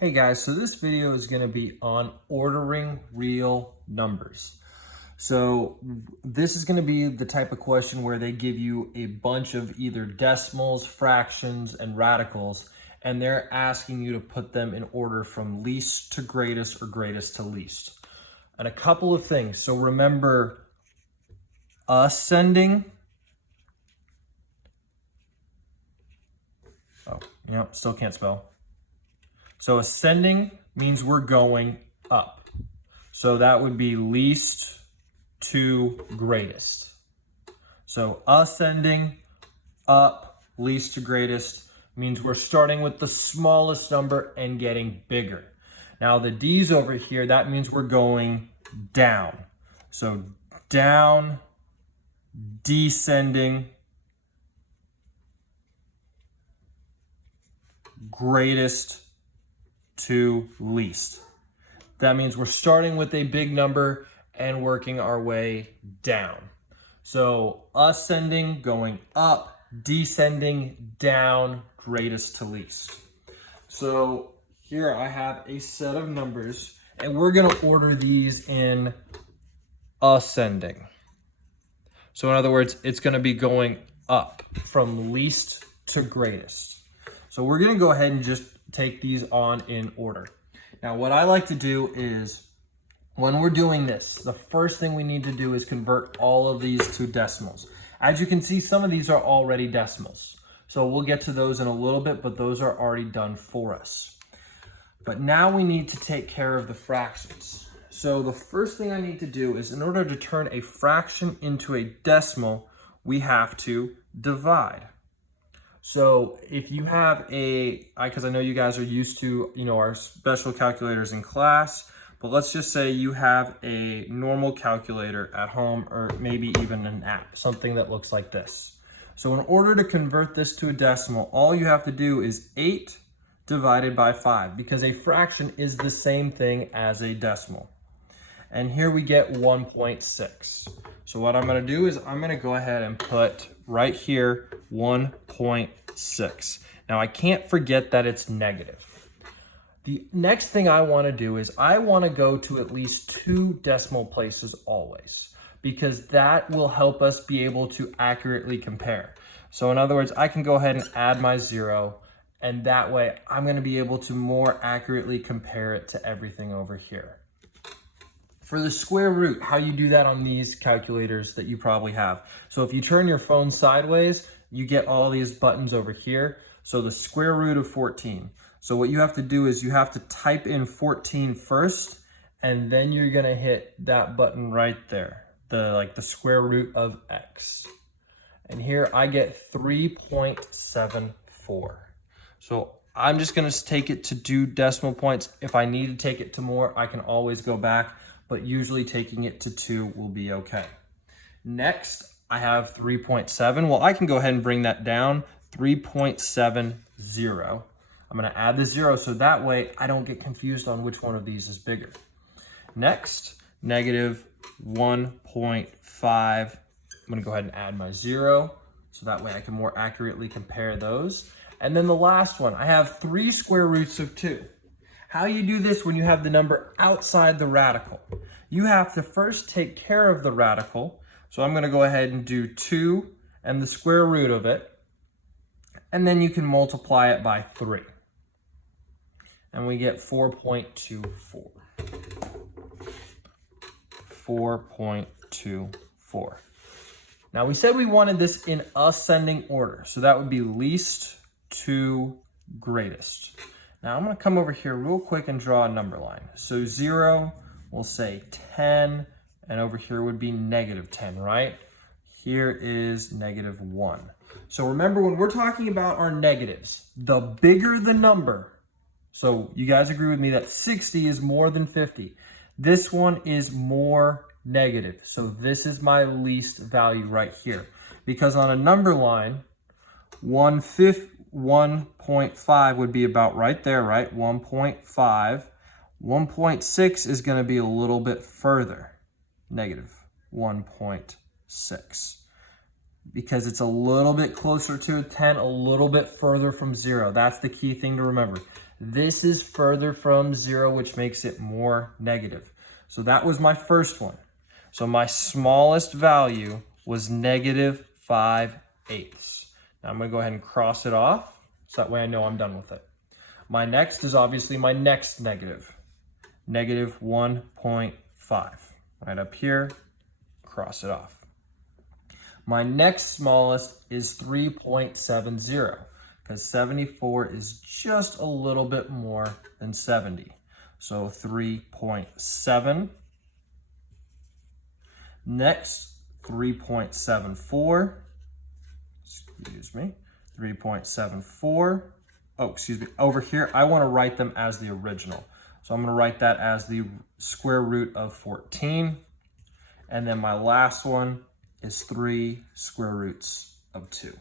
Hey guys, so this video is going to be on ordering real numbers. So this is going to be the type of question where they give you a bunch of either decimals, fractions, and radicals, and they're asking you to put them in order from least to greatest or greatest to least. And a couple of things. So remember ascending. Still can't spell. So ascending means we're going up. So that would be least to greatest. So ascending, up, least to greatest means we're starting with the smallest number and getting bigger. Now the D's over here, that means we're going down. So down, descending, greatest to least. That means we're starting with a big number and working our way down. So ascending, going up, descending, down, greatest to least. So here I have a set of numbers and we're going to order these in ascending. So in other words, it's going to be going up from least to greatest. So we're going to go ahead and just take these on in order. Now, what I like to do is when we're doing this, the first thing we need to do is convert all of these to decimals. As you can see, some of these are already decimals. So we'll get to those in a little bit, but those are already done for us. But now we need to take care of the fractions. So the first thing I need to do is in order to turn a fraction into a decimal, we have to divide. So if you have because I know you guys are used to, our special calculators in class, but let's just say you have a normal calculator at home or maybe even an app, something that looks like this. So in order to convert this to a decimal, all you have to do is 8 divided by 5 because a fraction is the same thing as a decimal. And here we get 1.6. So what I'm going to do is I'm going to go ahead and put right here 1.6. Now I can't forget that it's negative. The next thing I want to do is I want to go to at least 2 decimal places always, because that will help us be able to accurately compare. So in other words, I can go ahead and add my 0, and that way I'm going to be able to more accurately compare it to everything over here. For the square root, how you do that on these calculators that you probably have. So if you turn your phone sideways, you get all these buttons over here. So the square root of 14. So what you have to do is you have to type in 14 first, and then you're gonna hit that button right there, the square root of x. And here I get 3.74. So I'm just gonna take it to 2 decimal points. If I need to take it to more, I can always go back, but usually taking it to 2 will be okay. Next, I have 3.7. Well, I can go ahead and bring that down, 3.70. I'm gonna add the 0 so that way I don't get confused on which one of these is bigger. Next, negative 1.5. I'm gonna go ahead and add my 0 so that way I can more accurately compare those. And then the last one, I have 3 square roots of 2. How you do this when you have the number outside the radical? You have to first take care of the radical. So I'm going to go ahead and do 2 and the square root of it. And then you can multiply it by 3. And we get 4.24. 4.24. Now we said we wanted this in ascending order. So that would be least to greatest. Now I'm going to come over here real quick and draw a number line. So 0, we'll say 10, and over here would be negative 10, right? Here is negative 1. So remember, when we're talking about our negatives, the bigger the number, so you guys agree with me that 60 is more than 50. This one is more negative. So this is my least value right here. Because on a number line, 1.5 would be about right there, right? 1.5. 1.6 is going to be a little bit further, negative 1.6. because it's a little bit closer to a 10, a little bit further from 0. That's the key thing to remember. This is further from 0, which makes it more negative. So that was my first one. So my smallest value was negative 5/8. Now I'm going to go ahead and cross it off, so that way I know I'm done with it. My next is obviously my next negative, negative 1.5. Right up here, cross it off. My next smallest is 3.70, because 74 is just a little bit more than 70. So 3.7. Next, 3.74. Excuse me. 3.74. Oh, excuse me. Over here, I want to write them as the original. So I'm going to write that as the square root of 14. And then my last one is 3 square roots of 2.